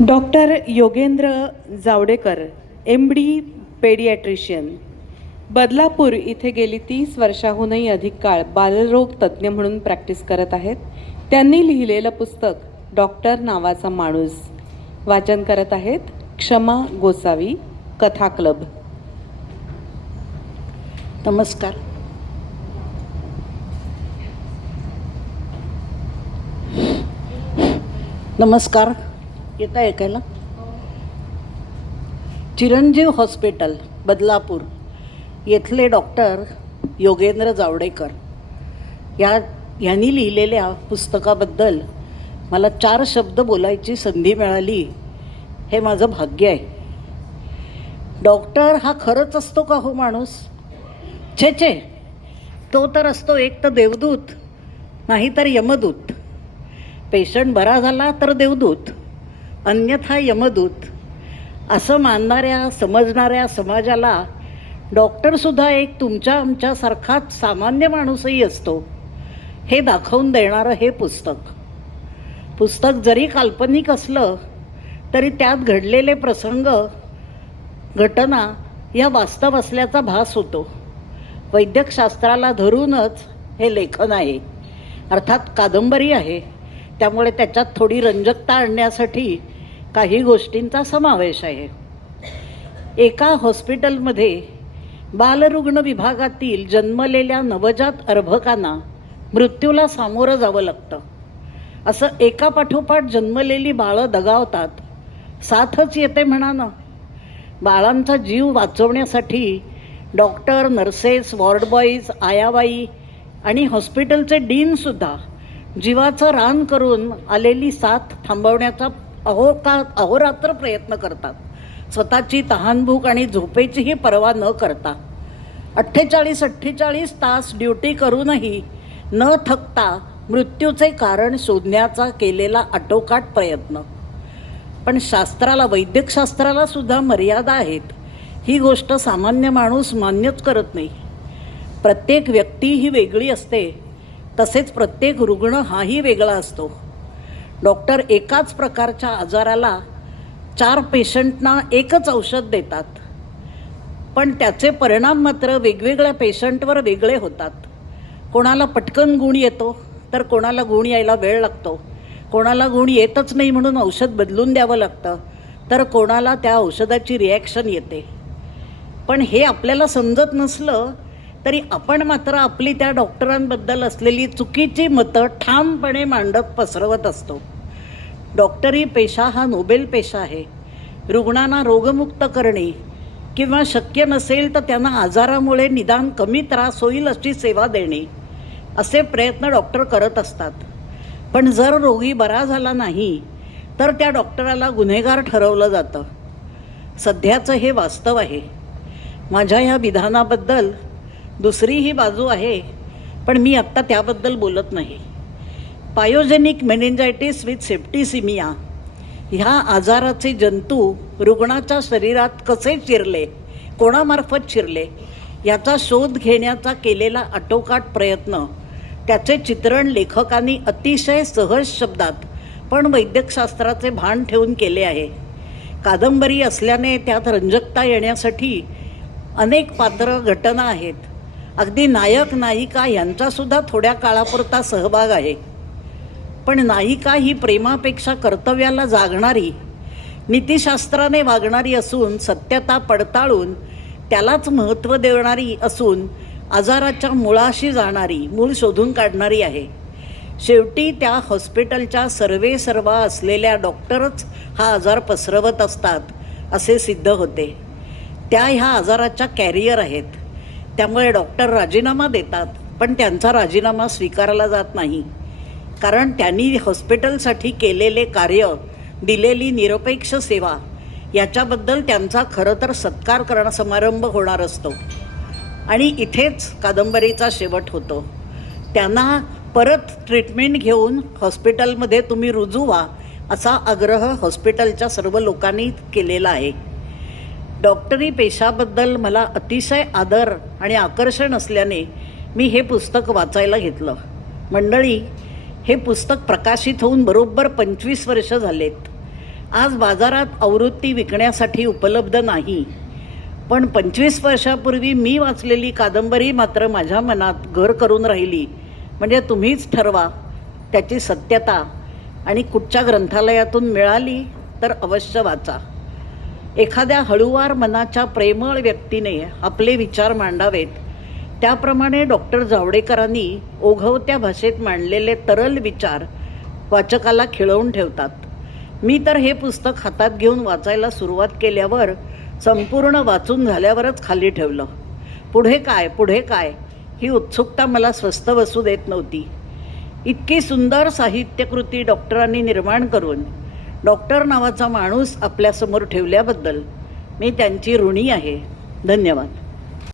Doctor Yogendra Javadekar MD paediatrician Badlapur इथे गेली 30 वर्षाहूनही अधिक काळ बालरोग तज्ज्ञ म्हणून प्रॅक्टिस करत आहेत. त्यांनी लिहिलेलं पुस्तक डॉक्टर नावाचा माणूस वाचन करत आहेत क्षमा गोसावी, कथा क्लब. नमस्कार. नमस्कार. येतं ऐकायला? चिरंजीव हॉस्पिटल बदलापूर येथले डॉक्टर योगेंद्र जावडेकर यांनी लिहिलेल्या पुस्तकाबद्दल मला 4 शब्द बोलायची संधी मिळाली, हे माझं भाग्य आहे. डॉक्टर हा खरंच असतो का हो माणूस? छे, तो तर असतो एक तर देवदूत, नाहीतर यमदूत. पेशंट बरा झाला तर देवदूत, अन्यथा यमदूत. असं मानणाऱ्या समजणाऱ्या समाजाला डॉक्टरसुद्धा एक तुमच्या आमच्यासारखाच सामान्य माणूसही असतो हे दाखवून देणारं हे पुस्तक जरी काल्पनिक असलं तरी त्यात घडलेले प्रसंग, घटना या वास्तव असल्याचा भास होतो. वैद्यकशास्त्राला धरूनच हे लेखन आहे, अर्थात कादंबरी आहे. त्यामुळे त्याच्यात थोडी रंजकता आणण्यासाठी काही गोष्टींचा समावेश आहे. एका हॉस्पिटलमध्ये बालरुग्ण विभागातील जन्मलेल्या नवजात अर्भकांना मृत्यूला सामोरं जावं लागतं. असं एकापाठोपाठ जन्मलेली बाळं दगावतात, साथच येते म्हणा ना. बाळांचा जीव वाचवण्यासाठी डॉक्टर, नर्सेस, वॉर्डबॉईज, आयाबाई आणि हॉस्पिटलचे डीनसुद्धा जीवाचं रान करून आलेली साथ थांबवण्याचा अहोरात्र प्रयत्न करतात, स्वतःची तहानभूक आणि झोपेचीही पर्वा न करता. 48 तास ड्युटी करूनही न थकता मृत्यूचे कारण शोधण्याचा केलेला आटोकाट प्रयत्न. पण शास्त्राला, वैद्यकशास्त्राला सुद्धा मर्यादा आहेत. ही गोष्ट सामान्य माणूस मान्यच करत नाही. प्रत्येक व्यक्ती ही वेगळी असते, तसेच प्रत्येक रुग्ण हाही वेगळा असतो. डॉक्टर एकाच प्रकारच्या आजाराला 4 पेशंटना एकच औषध देतात, पण त्याचे परिणाम मात्र वेगवेगळ्या पेशंटवर वेगळे होतात. कोणाला पटकन गुण येतो तर कोणाला गुण यायला वेळ लागतो. कोणाला गुण येतच नाही म्हणून औषध बदलून द्यावं लागतं, तर कोणाला त्या औषधाची रिॲक्शन येते. पण हे आपल्याला समजत नसलं तरी आपण मात्र आपली त्या डॉक्टरांबद्दल असलेली चुकीची मतं ठामपणे मांडत पसरवत असतो. डॉक्टरी पेशा हा नोबेल पेशा आहे. रुग्णांना रोगमुक्त करणे किंवा शक्य नसेल तर त्यांना आजारामुळे निदान कमी त्रास होईल अशी सेवा देणे, असे प्रयत्न डॉक्टर करत असतात. पण जर रोगी बरा झाला नाही तर त्या डॉक्टराला गुन्हेगार ठरवलं जातं. सध्याचं हे वास्तव आहे. माझ्या ह्या विधानाबद्दल दुसरीही बाजू आहे, पण मी आत्ता त्याबद्दल बोलत नाही. पायोजेनिक मेनिंजायटिस विथ सेप्टिसिमिया ह्या आजाराचे जंतू रुग्णाच्या शरीरात कसे शिरले, कोणामार्फत शिरले, याचा शोध घेण्याचा केलेला आटोकाट प्रयत्न, त्याचे चित्रण लेखकांनी अतिशय सहज शब्दात पण वैद्यकशास्त्राचे भान ठेवून केले आहे. कादंबरी असल्याने त्यात रंजकता येण्यासाठी अनेक पात्र, घटना आहेत. अगदी नायक नायिका यांचासुद्धा थोड्या काळापुरता सहभाग आहे. पण नायिका ही प्रेमापेक्षा कर्तव्याला जागणारी, नीतिशास्त्राने वागणारी असून, सत्यता पडताळून त्यालाच महत्त्व देणारी असून, आजाराच्या मुळाशी जाणारी, मूळ शोधून काढणारी आहे. शेवटी त्या हॉस्पिटलच्या सर्वेसर्वा असलेल्या डॉक्टरच हा आजार पसरवत असतात असे सिद्ध होते. त्या ह्या आजाराच्या कॅरियर आहेत. त्यामुळे डॉक्टर राजीनामा देतात, पण त्यांचा राजीनामा स्वीकारला जात नाही. कारण त्यांनी हॉस्पिटलसाठी केलेले कार्य, दिलेली निरपेक्ष सेवा याच्याबद्दल त्यांचा खरं तर सत्कार समारंभ होणार असतो. आणि इथेच कादंबरीचा शेवट होतो. त्यांना परत ट्रीटमेंट घेऊन हॉस्पिटलमध्ये तुम्ही रुजू व्हा असा आग्रह हॉस्पिटलच्या सर्व लोकांनी केलेला आहे. डॉक्टरी पेशाबद्दल मला अतिशय आदर आणि आकर्षण असल्याने मी हे पुस्तक वाचायला घेतलं. मंडळी, हे पुस्तक प्रकाशित होऊन बरोबर 25 वर्ष झालेत. आज बाजारात आवृत्ती विकण्यासाठी उपलब्ध नाही, पण 25 वर्षापूर्वी मी वाचलेली कादंबरी मात्र माझ्या मनात घर करून राहिली. म्हणजे तुम्हीच ठरवा त्याची सत्यता, आणि कुठच्या ग्रंथालयातून मिळाली तर अवश्य वाचा. एखाद्या हळूवार मनाच्या प्रेमळ व्यक्तीने आपले विचार मांडावेत, त्याप्रमाणे डॉक्टर जावडेकरांनी ओघवत्या भाषेत मांडलेले तरल विचार वाचकाला खिळवून ठेवतात. मी तर हे पुस्तक हातात घेऊन वाचायला सुरुवात केल्यावर संपूर्ण वाचून झाल्यावरच खाली ठेवलं. पुढे काय ही उत्सुकता मला स्वस्थ बसू देत नव्हती. इतकी सुंदर साहित्यकृती डॉक्टरांनी निर्माण करून डॉक्टर नावाचा माणूस आपल्यासमोर ठेवल्याबद्दल मी त्यांची ऋणी आहे. धन्यवाद.